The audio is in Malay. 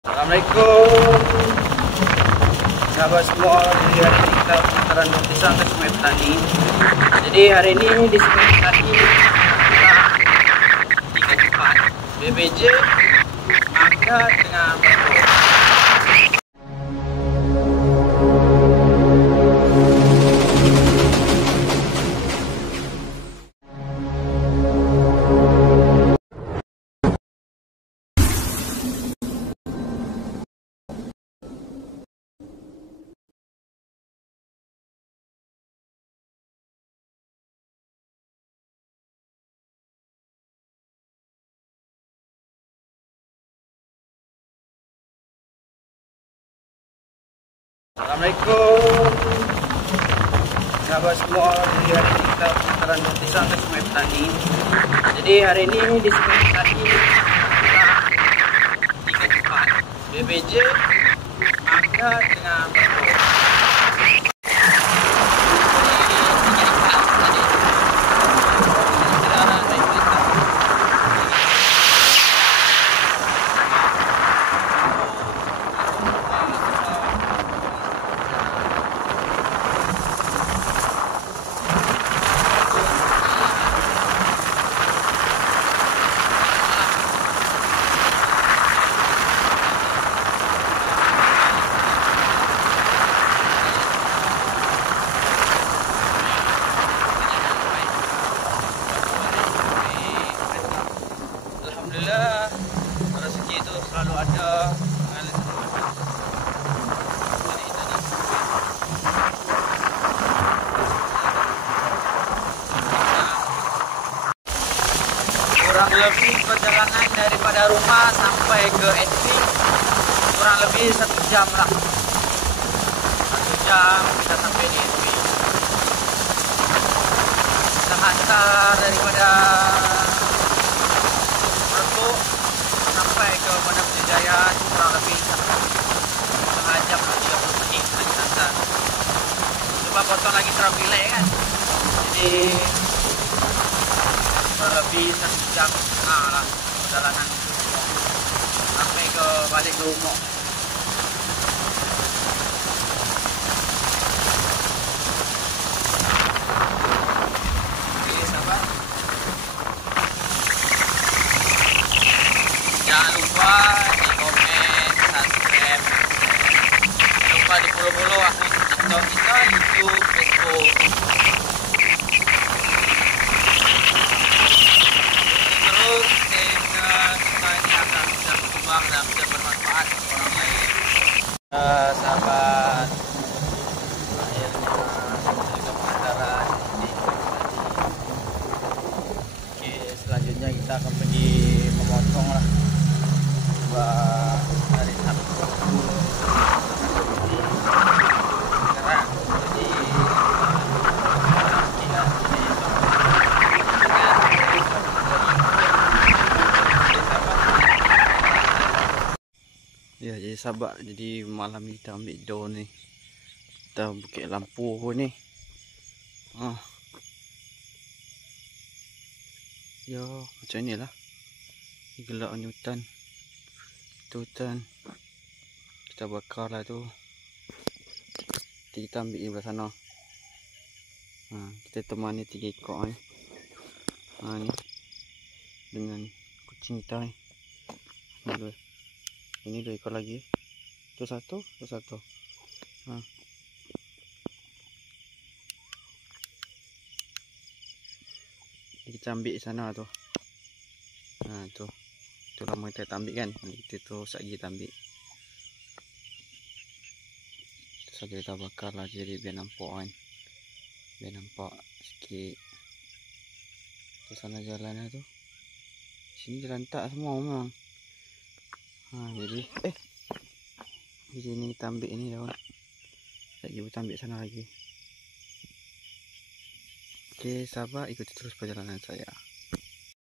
Assalamualaikum sahabat semua. Jadi hari ini kita pengantaran daun pisang ke Sungai Petani. Jadi hari ini di Sungai Petani kita 3 tempat BBJ, Angka dengan Betul. Assalamualaikum sahabat semua. Jadi hari ini kita pengantaran daun pisang ke Sungai Petani. Jadi hari ini di Sungai Petani kita 3 tempat BBJ, Angka dengan Betul. Alhamdulillah, rezeki itu selalu ada. Kurang lebih perjalanan daripada rumah sampai ke entry kurang lebih 1 jam lah. 1 jam kita sampai di entry. Kita hantar daripada sampai ke Bandar Berjaya kurang lebih 1,5 jam lah, 30 menit lagi hantar. Sebab potong lagi traffic kan. Jadi kurang lebih 1 jam setengah lah perjalanan sampai ke balik ke rumah. Jangan lupa di komen, subscribe. Jangan lupa di follow akun TikTok kita, YouTube, Facebook. Terus sehingga kita ini akan bisa berkembang dan bisa bermanfaat untuk orang lain. Sahabat, akhirnya kita pengantaran di Oke, selanjutnya kita akan pergi memotong lah. Dari Sabtu sekarang jadi sahabat, jadi malam ni kita ambil daun ni, kita bukit lampu ni. Ya macam ni lah, gelap ni hutan. Hutan kita bakar lah tu. Kita ambil di sana. Kita temani 3 ekor ni. Ni dengan kucing kita ni. Ini 2 ekor lagi. Tu satu. Kita ambil di sana tu. Tu. Tu lama kita ambil kan. Kita tu lagi kita ambil. Terus saja kita bakar lah, jadi biar nampak kan. Biar nampak sikit. Tu sana jalan lah tu. Sini jalan tak semua memang. Jadi di sini kita ambil ni daun. Lagi kita ambil sana lagi. Okey sahabat, ikuti terus perjalanan saya.